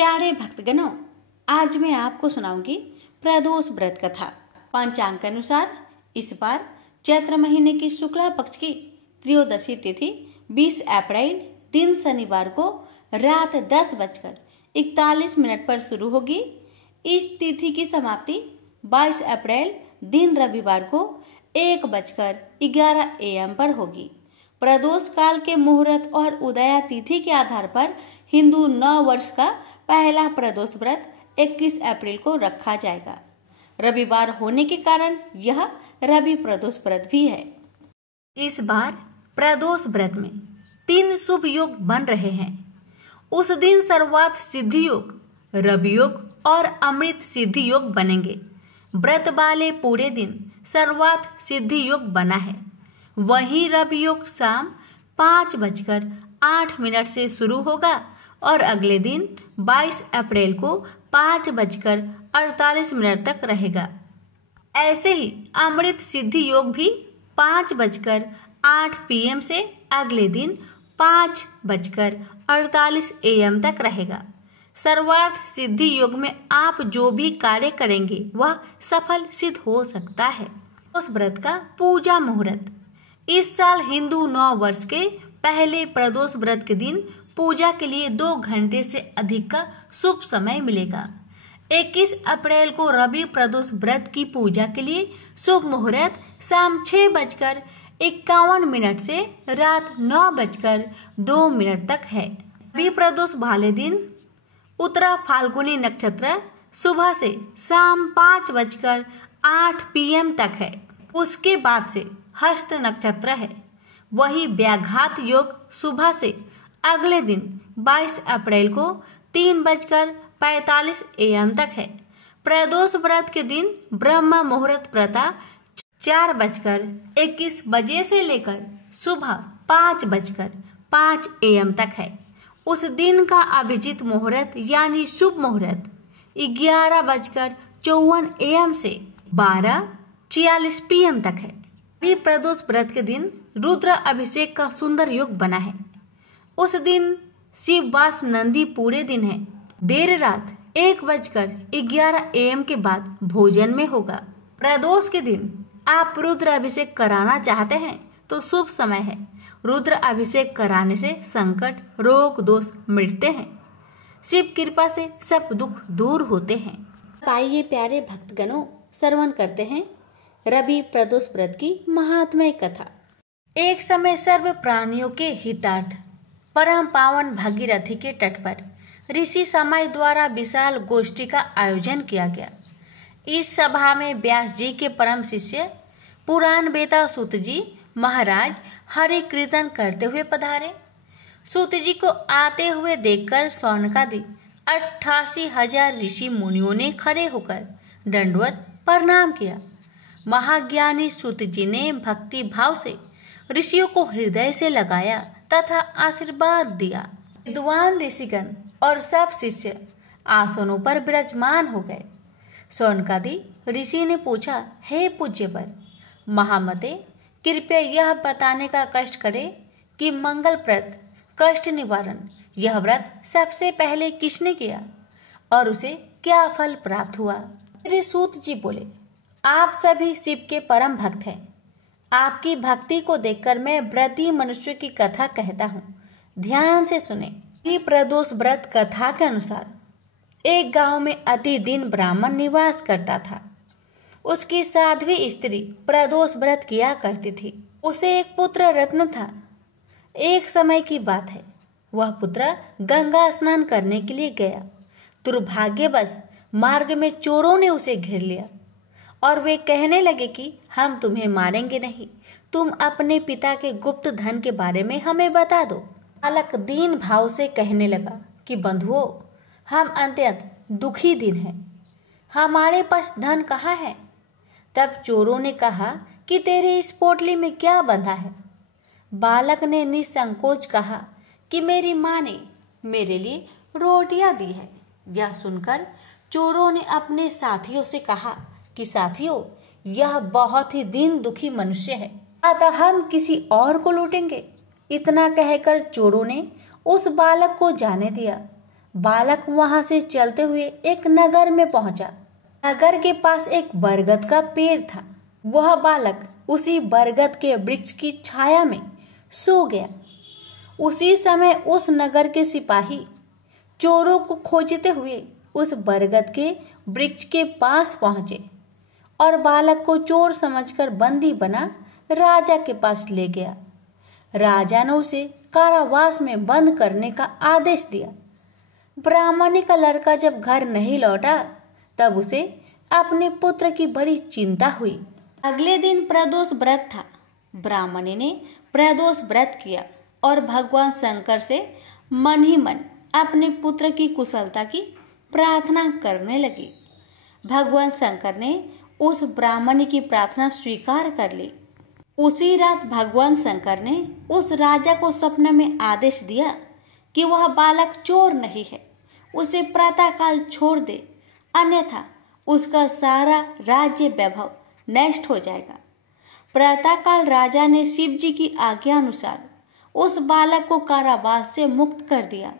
प्यारे भक्तगणों, आज मैं आपको सुनाऊंगी प्रदोष व्रत कथा। पंचांग के अनुसार इस बार चैत्र महीने की शुक्ला पक्ष की त्रयोदशी तिथि 20 अप्रैल दिन शनिवार को रात 10:41 पर शुरू होगी। इस तिथि की समाप्ति 22 अप्रैल दिन रविवार को 1:11 AM पर होगी। प्रदोष काल के मुहूर्त और उदया तिथि के आधार पर हिंदू नव वर्ष का पहला प्रदोष व्रत 21 अप्रैल को रखा जाएगा। रविवार होने के कारण यह रवि प्रदोष व्रत भी है। इस बार प्रदोष व्रत में 3 शुभ योग बन रहे हैं। उस दिन सर्वार्थ सिद्धि योग, रवि योग और अमृत सिद्धि योग बनेंगे। व्रत वाले पूरे दिन सर्वार्थ सिद्धि योग बना है। वहीं रवि योग शाम 5:08 से शुरू होगा और अगले दिन 22 अप्रैल को 5:48 तक रहेगा। ऐसे ही अमृत सिद्धि योग भी 5:08 PM से अगले दिन 5:48 AM तक रहेगा। सर्वार्थ सिद्धि योग में आप जो भी कार्य करेंगे वह सफल सिद्ध हो सकता है। उस व्रत का पूजा मुहूर्त इस साल हिंदू नव वर्ष के पहले प्रदोष व्रत के दिन पूजा के लिए 2 घंटे से अधिक का शुभ समय मिलेगा। 21 अप्रैल को रवि प्रदोष व्रत की पूजा के लिए शुभ मुहूर्त शाम 6:51 से रात 9:02 तक है। रवि प्रदोष वाले दिन उत्तरा फाल्गुनी नक्षत्र सुबह से शाम 5:08 PM तक है। उसके बाद से हस्त नक्षत्र है। वही व्याघात योग सुबह से अगले दिन 22 अप्रैल को 3:45 AM तक है। प्रदोष व्रत के दिन ब्रह्म मुहूर्त प्रातः 4:21 से लेकर सुबह 5:05 AM तक है। उस दिन का अभिजीत मुहूर्त यानी शुभ मुहूर्त 11:54 AM से 12:46 PM तक है। भी प्रदोष व्रत के दिन रुद्र अभिषेक का सुंदर योग बना है। उस दिन शिव वास नंदी पूरे दिन है। देर रात 1:11 AM के बाद भोजन में होगा। प्रदोष के दिन आप रुद्र अभिषेक कराना चाहते हैं तो शुभ समय है। रुद्र अभिषेक कराने से संकट, रोग, दोष मिटते हैं। शिव कृपा से सब दुख दूर होते हैं। आइए प्यारे भक्तगणों, श्रवण करते हैं रवि प्रदोष व्रत की महात्म्य कथा। एक समय सर्व प्राणियों के हितार्थ परम पावन भागीरथी के तट पर ऋषि समाज द्वारा विशाल गोष्ठी का आयोजन किया गया। इस सभा में व्यास जी के परम शिष्य पुराण वेता सूत जी महाराज हरि कीर्तन करते हुए पधारे। सूत जी को आते हुए देखकर सौनकादि 88,000 ऋषि मुनियों ने खड़े होकर दंडवत प्रणाम किया। महाज्ञानी सूत जी ने भक्ति भाव से ऋषियों को हृदय से लगाया तथा आशीर्वाद दिया। विद्वान ऋषिगण और सब शिष्य आसनों पर विराजमान हो गए। सौनकादि ऋषि ने पूछा, हे पूज्यवर महामते, कृपया यह बताने का कष्ट करे कि मंगलप्रद कष्ट निवारण यह व्रत सबसे पहले किसने किया और उसे क्या फल प्राप्त हुआ। मेरे सूत जी बोले, आप सभी शिव के परम भक्त हैं। आपकी भक्ति को देखकर मैं व्रती मनुष्य की कथा कहता हूँ, ध्यान से सुने। प्रदोष व्रत कथा के अनुसार एक गांव में अति दीन ब्राह्मण निवास करता था। उसकी साध्वी स्त्री प्रदोष व्रत किया करती थी। उसे एक पुत्र रत्न था। एक समय की बात है, वह पुत्र गंगा स्नान करने के लिए गया। दुर्भाग्यवश मार्ग में चोरों ने उसे घेर लिया और वे कहने लगे कि हम तुम्हें मारेंगे नहीं, तुम अपने पिता के गुप्त धन के बारे में हमें बता दो। बालक दीन भाव से कहने लगा कि बंधुओं, हम अत्यंत दुखी दिन हैं, हमारे पास धन कहाँ है। तब चोरों ने कहा कि तेरे इस पोटली में क्या बंधा है। बालक ने निसंकोच कहा कि मेरी माँ ने मेरे लिए रोटियां दी है। यह सुनकर चोरों ने अपने साथियों से कहा कि साथियों, यह बहुत ही दीन दुखी मनुष्य है, अतः हम किसी और को लूटेंगे। इतना कहकर चोरों ने उस बालक को जाने दिया। बालक वहां से चलते हुए एक नगर में पहुंचा। नगर के पास एक बरगद का पेड़ था। वह बालक उसी बरगद के वृक्ष की छाया में सो गया। उसी समय उस नगर के सिपाही चोरों को खोजते हुए उस बरगद के वृक्ष के पास पहुंचे और बालक को चोर समझकर बंदी बना राजा के पास ले गया। राजा ने उसे कारावास में बंद करने का आदेश दिया। ब्राह्मणी का लड़का जब घर नहीं लौटा तब उसे अपने पुत्र की बड़ी चिंता हुई। अगले दिन प्रदोष व्रत था। ब्राह्मणी ने प्रदोष व्रत किया और भगवान शंकर से मन ही मन अपने पुत्र की कुशलता की प्रार्थना करने लगी। भगवान शंकर ने उस ब्राह्मणी की प्रार्थना स्वीकार कर ली। उसी रात भगवान शंकर ने उस राजा को सपने में आदेश दिया कि वह बालक चोर नहीं है, उसे प्रातःकाल छोड़ दे, अन्यथा उसका सारा राज्य वैभव नष्ट हो जाएगा। प्रातःकाल राजा ने शिव जी की आज्ञा अनुसार उस बालक को कारावास से मुक्त कर दिया।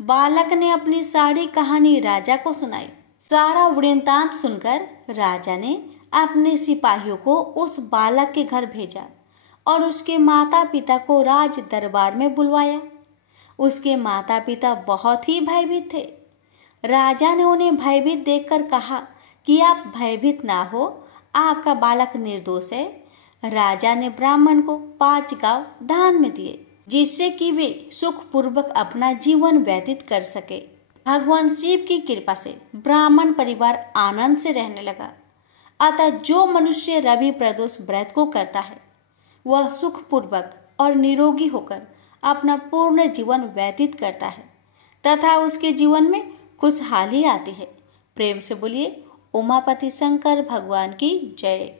बालक ने अपनी सारी कहानी राजा को सुनाई। सारा वृत्तांत सुनकर राजा ने अपने सिपाहियों को उस बालक के घर भेजा और उसके माता पिता को राज दरबार में बुलवाया। उसके माता पिता बहुत ही भयभीत थे। राजा ने उन्हें भयभीत देखकर कहा कि आप भयभीत ना हो, आपका बालक निर्दोष है। राजा ने ब्राह्मण को 5 गांव दान में दिए, जिससे कि वे सुखपूर्वक अपना जीवन व्यतीत कर सके। भगवान शिव की कृपा से ब्राह्मण परिवार आनंद से रहने लगा। अतः जो मनुष्य रवि प्रदोष व्रत को करता है वह सुखपूर्वक और निरोगी होकर अपना पूर्ण जीवन व्यतीत करता है तथा उसके जीवन में खुशहाली आती है। प्रेम से बोलिए उमापति शंकर भगवान की जय।